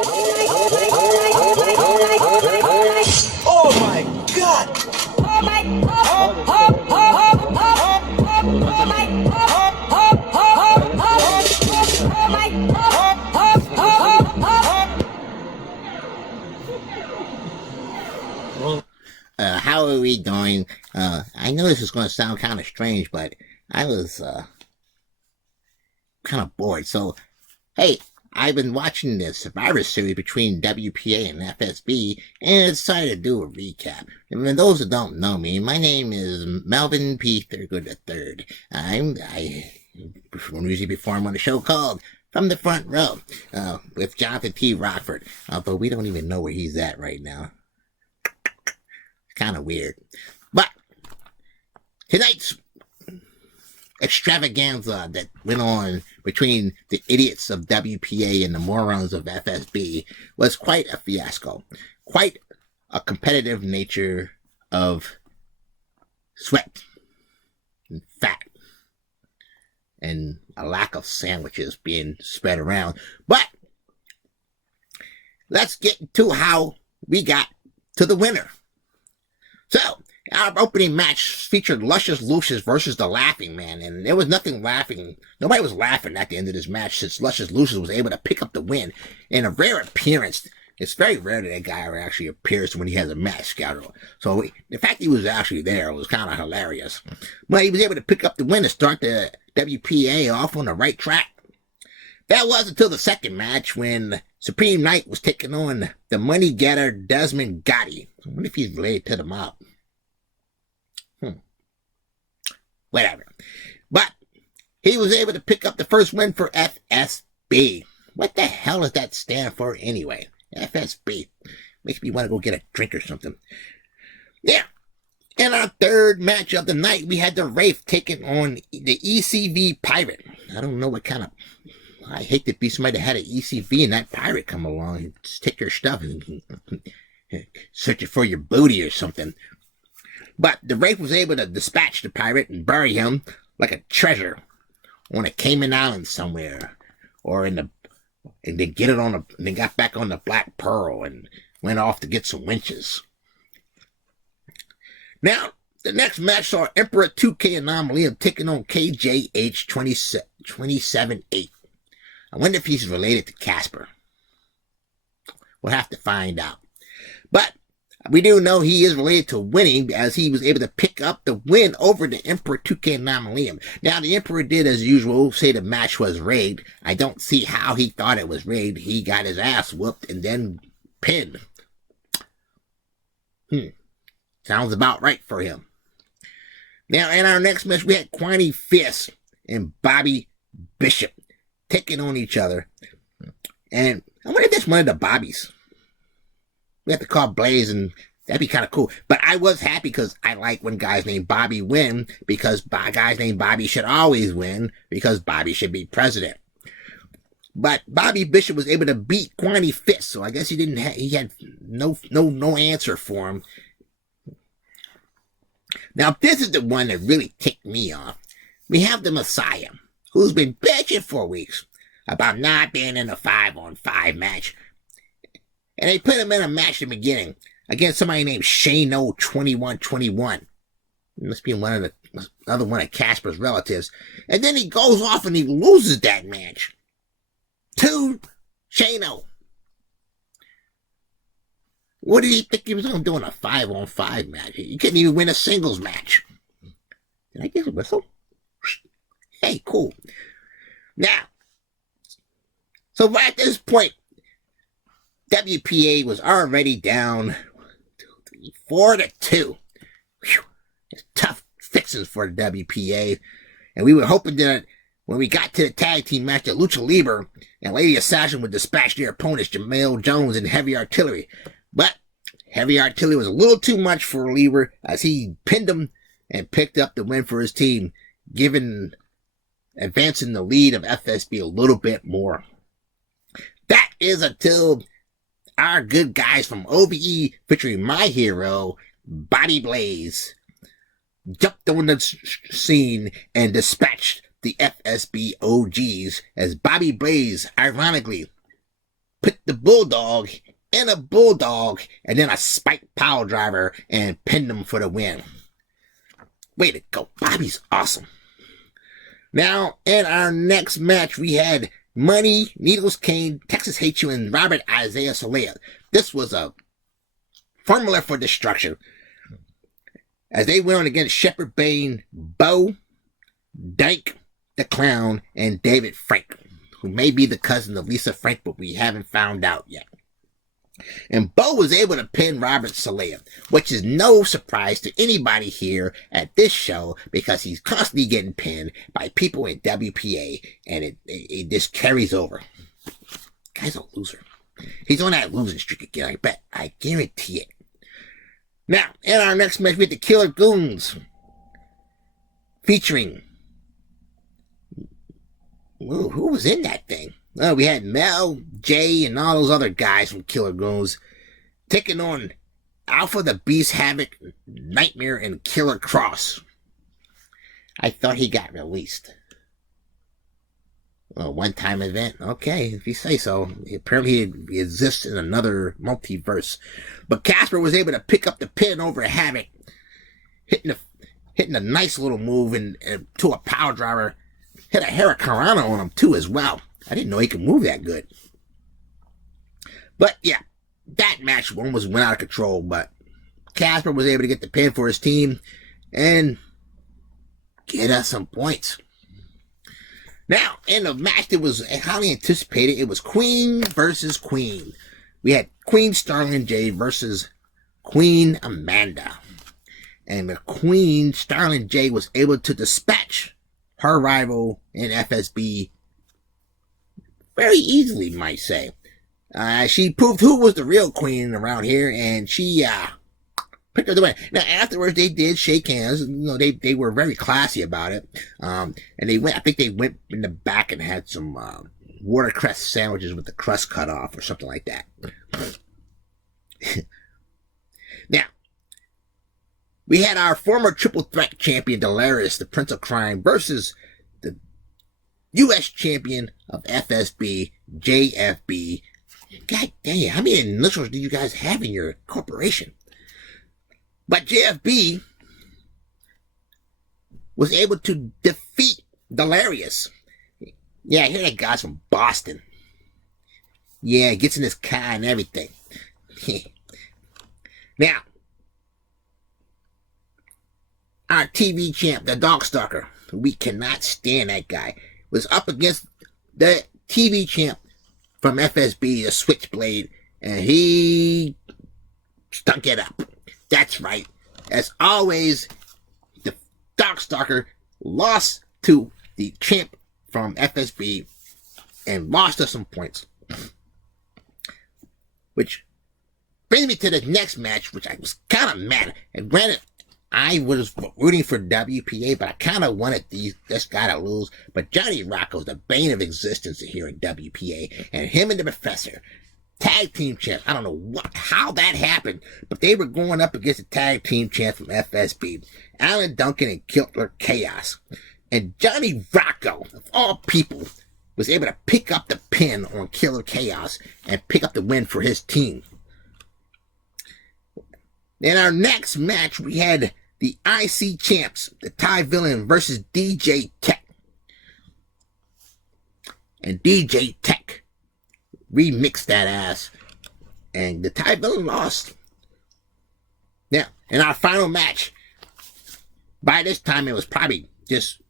Oh my God! How are we doing? I know this is going to sound kind of strange, but I was kind of bored. So, hey, I've been watching the Survivor Series between WPA and FSB, and I decided to do a recap. And for those that don't know me, my name is Melvin P. Thurgood III. I usually perform on a show called From the Front Row with Johnathan T. Rokford, although we don't even know where he's at right now. Kind of weird. But tonight's extravaganza that went on between the idiots of WPA and the morons of FSB was quite a fiasco. Quite a competitive nature of sweat and fat and a lack of sandwiches being spread around. But let's get to how we got to the winner. So, our opening match featured Luscious Lucius versus the Laughing Man, and there was nothing laughing. Nobody was laughing at the end of this match since Luscious Lucius was able to pick up the win in a rare appearance. It's very rare that guy actually appears when he has a match scheduled. So, the fact he was actually there was kind of hilarious. But he was able to pick up the win and start the WPA off on the right track. That was until the second match when Supreme Knight was taking on the money getter Desmond Gotti. I wonder if he's related to the mob. Whatever. But he was able to pick up the first win for FSB. What the hell does that stand for anyway? FSB. Makes me want to go get a drink or something. Yeah. In our third match of the night, we had the Wraith taking on the ECV Pirate. I don't know what kind of... I hate to be somebody that had an ECV and that pirate come along and just take your stuff and search it for your booty or something. But the Wraith was able to dispatch the pirate and bury him like a treasure on a Cayman Island somewhere, or and then get it on and then got back on the Black Pearl and went off to get some winches. Now, the next match saw Emperor 2K Anomaly taking on KJH 27-8. I wonder if he's related to Casper. We'll have to find out. But we do know he is related to winning, as he was able to pick up the win over the Emperor 2K Anomaly. Now, the Emperor did, as usual, say the match was rigged. I don't see how he thought it was rigged. He got his ass whooped and then pinned. Sounds about right for him. Now, in our next match, we had Quinny Fist and Bobby Bishop taking on each other. And I wonder if that's one of the Bobbies. We have to call Blaze, and that'd be kind of cool. But I was happy because I like when guys named Bobby win, because guys named Bobby should always win, because Bobby should be president. But Bobby Bishop was able to beat Quinny Fist, so I guess he had no answer for him. Now, this is the one that really ticked me off. We have the Messiah, who's been bitching for weeks about not being in a 5-on-5 match. And they put him in a match in the beginning against somebody named Shano 2121. Must be another one of Casper's relatives. And then he goes off and he loses that match to Shano. What did he think he was going to do in a 5-on-5 match? He couldn't even win a singles match. Did I get a whistle? Hey, cool. Now, so at this point, WPA was already down 4-2. It's tough fixings for the WPA. And we were hoping that when we got to the tag team match, that Lucha Libre and Lady Assassin would dispatch their opponents, Jamel Jones and Heavy Artillery. But Heavy Artillery was a little too much for Libre, as he pinned him and picked up the win for his team, advancing the lead of FSB a little bit more. That is until our good guys from OVE, featuring my hero, Bobby Blaze, jumped on the scene and dispatched the FSB OGs, as Bobby Blaze, ironically, put the bulldog in a bulldog and then a spike power driver and pinned him for the win. Way to go. Bobby's awesome. Now, in our next match, we had Money, Needles Kane, Texas Hate You, and Robert Isaiah Soleil. This was a formula for destruction, as they went on against Shepherd Bane, Bo, Dyke, the Clown, and David Frank, who may be the cousin of Lisa Frank, but we haven't found out yet. And Bo was able to pin Robert Soleil, which is no surprise to anybody here at this show, because he's constantly getting pinned by people in WPA, and it just carries over. Guy's a loser. He's on that losing streak again, I bet. I guarantee it. Now, in our next match, we have the Killer Goons, featuring... Ooh, who was in that thing? Well, we had Mel, Jay, and all those other guys from Killer Goons taking on Alpha the Beast, Havoc, Nightmare, and Killer Cross. I thought he got released. Well, one-time event. Okay, if you say so. Apparently he exists in another multiverse. But Casper was able to pick up the pin over Havoc, hitting a nice little move to a power driver. Hit a Hurricanrana on him, too, as well. I didn't know he could move that good. But, yeah, that match almost went out of control, but Casper was able to get the pin for his team and get us some points. Now, in the match that was highly anticipated, it was Queen versus Queen. We had Queen Starling J versus Queen Amanda. And the Queen Starling J was able to dispatch her rival in FSB very easily, might say. She proved who was the real queen around here, and she picked up the win. Now, afterwards, they did shake hands. You know, they were very classy about it. And I think they went in the back and had some watercress sandwiches with the crust cut off or something like that. Now, we had our former triple threat champion, Delirious, the Prince of Crime, versus the U.S. champion of FSB, JFB. God dang, how many initials do you guys have in your corporation? But JFB was able to defeat Delirious. Yeah, I hear that guy's from Boston. Yeah, gets in his car and everything. Now, our TV champ, the Dogstalker, we cannot stand that guy, was up against the TV champ from FSB, the Switchblade, and he stunk it up. That's right. As always, the Dogstalker lost to the champ from FSB and lost us some points. Which brings me to the next match, which I was kind of mad. And granted, I was rooting for WPA, but I kind of wanted this guy to lose. But Johnny Rocco's the bane of existence here in WPA. And him and the Professor, tag team champs. I don't know how that happened, but they were going up against the tag team champs from FSB, Alan Duncan and Killer Chaos. And Johnny Rocco, of all people, was able to pick up the pin on Killer Chaos and pick up the win for his team. In our next match, we had the IC champs, the Ty Villain versus DJ Tech. And DJ Tech remixed that ass, and the Ty Villain lost. Now, in our final match, by this time it was probably just,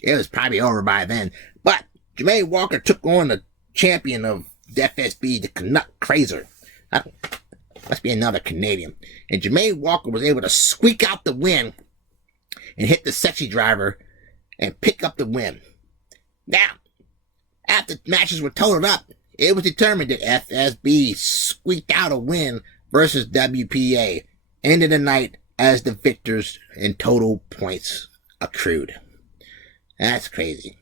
it was probably over by then. But Jermaine Walker took on the champion of the FSB, the Canuck Crazer. Must be another Canadian. And Jermaine Walker was able to squeak out the win and hit the sexy driver and pick up the win. Now, after matches were totaled up, it was determined that FSB squeaked out a win versus WPA, ending the night as the victors in total points accrued. That's crazy.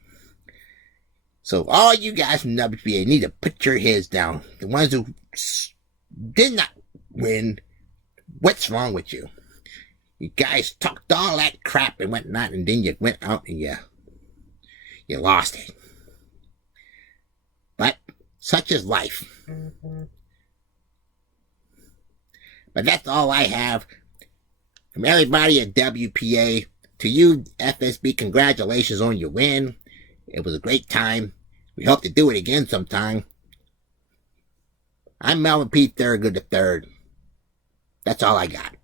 So all you guys from WPA need to put your heads down. The ones who did not win, what's wrong with you? You guys talked all that crap and whatnot, and then you went out and you lost it. But Such is life. But that's all I have. From everybody at WPA, to you, FSB, congratulations on your win. It was a great time. We hope to do it again sometime. I'm Melvin P. Thurgood III. That's all I got.